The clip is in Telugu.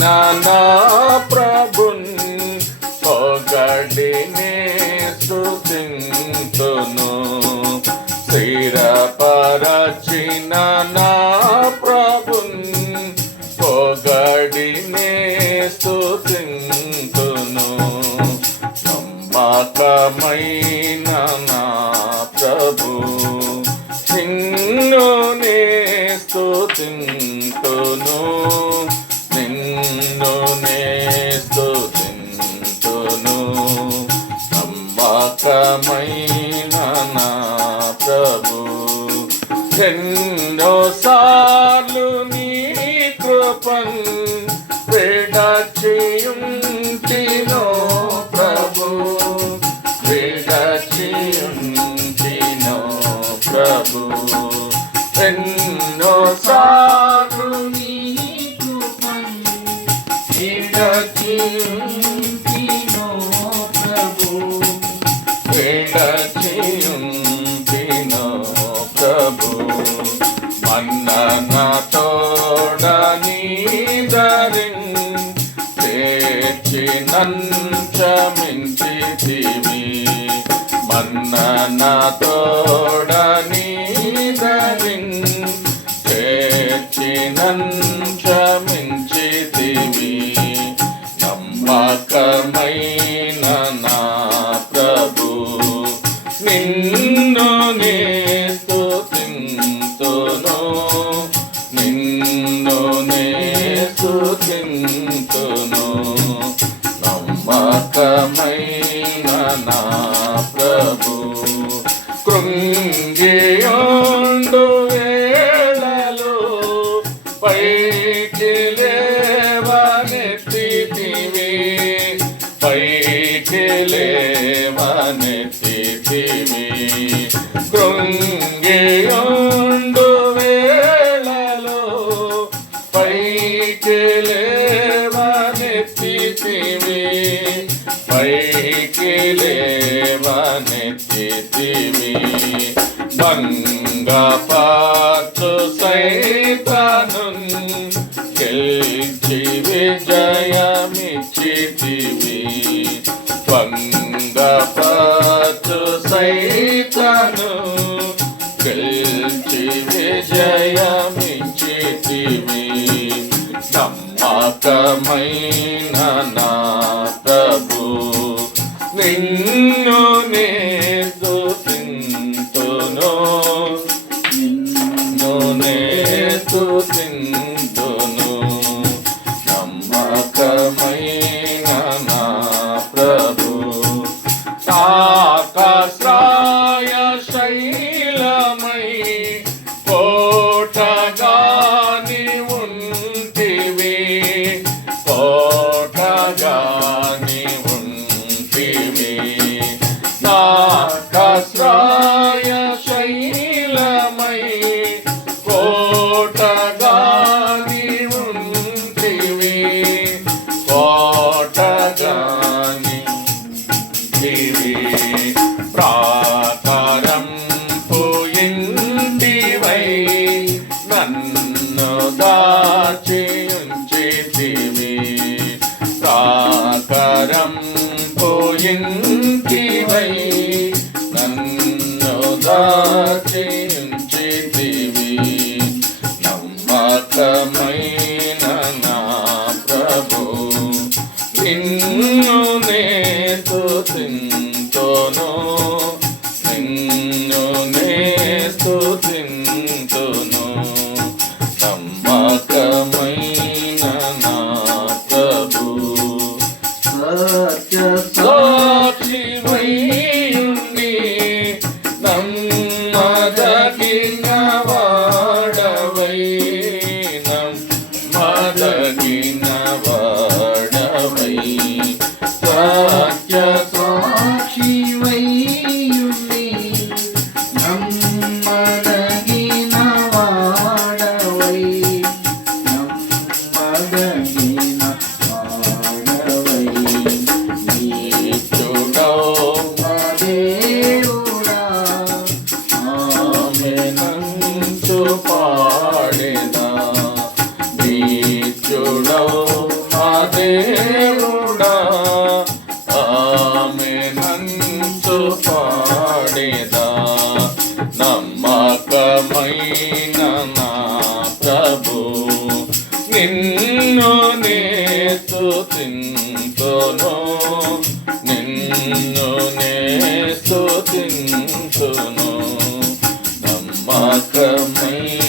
నా ప్రభున్ పొగడిని స్థుతింతును స్థిరపరచిన నా ప్రభున్ పొగడిని స్థుతింతును నమ్మకమైన నా ప్రభు నిన్ను నే స్తుతింతును సార్లు నీ కృపన్ విడచియుంటినో చేర్చి మన్న మన్నన తోడని దరిన్ చేర్చి నంచమించితివి నమ్మకమైన నా ప్రభు నిన్ను నే స్తుతింతును నిన్ను నే స్తుతింతును నమ్మకమైన నా ప్రభు కృంగియోండు వేళలో పైకి లేవనెత్తితివి పైకి లేవనెత్తితివి కృంగియోండు పైకి లేవనెత్తితివి భంగపాతు సైతను గెలిచి విజయమిచ్చితివి భంగపాతు సైతను గెలిచి విజయమిచ్చితివి నమ్మకమైన నా ప్రభు నే పోయిందివై నన్ను దాచి సాక్షిమయ్యుండి నమ్మదగిన వాడవై నమ్మదగిన వాడవై దేవుడా ఆమె నంచు పాడేదా. నమ్మకమైన నా ప్రభు నిన్ను నే స్తుతింతును నిన్ను నే నమ్మకమైన